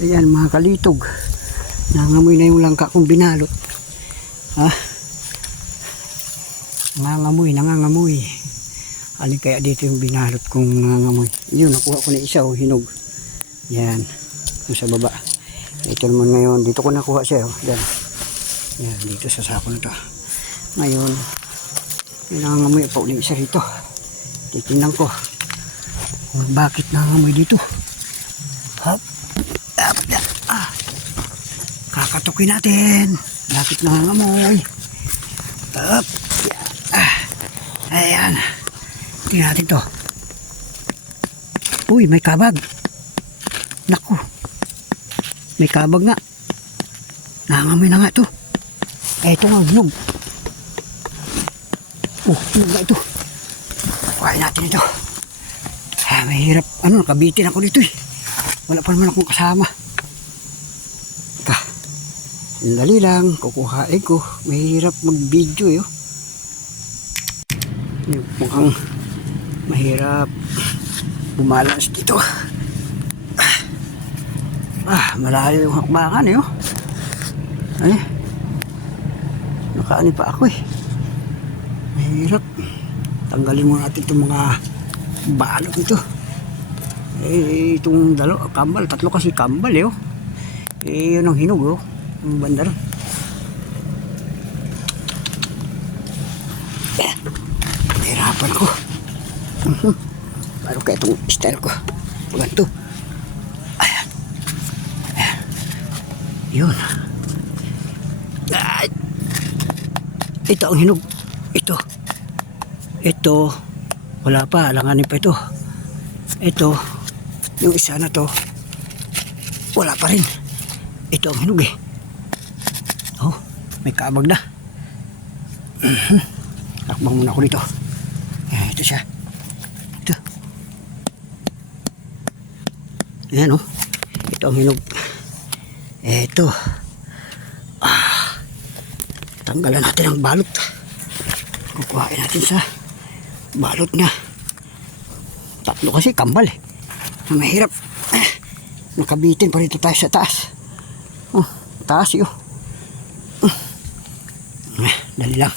Ayan mga kalitog. Nangangamoy na yung langka kong binalot. Ha? Nangangamoy. Alin kaya dito yung binalot kong nangangamoy. Yun, nakuha ko na isa o hinog. Yan. Yung sa baba. Ito naman ngayon. Dito ko nakuha siya. Oh. Yan. Yan. Dito sa sako na to. Ngayon, yung nangangamoy pa ulit isa rito. Titingnan ko. Bakit nangangamoy dito? Hop. Kakatukin natin. Bakit nangangamoy? Hop. Ayan. Tingnan natin to. Uy, may kabag. Naku. May kabag nga. Nangangamoy na nga to. Eto nga, hinog. Hinog nga ito. Kuhain natin ito. Mahirap. Nakabitin ako dito eh. Wala pa naman akong kasama. Dali lang, kukuhain ko. Mahirap mag-video eh. Mukhang mahirap bumalas dito. Malayo yung hakbangan eh. Ay, nakaani pa ako eh. Mahirap. Tanggalin mo natin itong mga balot nito. Itong kambal, tatlo kasi kambal eh. Yun ang hinog ang banda ron. Nahirapan ako. Paano kaya itong style ko? Ganito. Ayan. Yun. Ito ang hinog. Ito. Wala pa. Alanganin pa ito. Ito. Yung isa na to. Wala pa rin. Ito ang hinog eh. May kaabag na. Takbang muna ako dito. Ito siya. Ito. Ayan Ito ang hinog. Ito. Tanggalan natin ang balot. Kukuhain natin sa balot niya. Tatlo kasi kambal eh. Mahirap. Nakabitin pa rito tayo sa taas. Taas yun. Dali lang.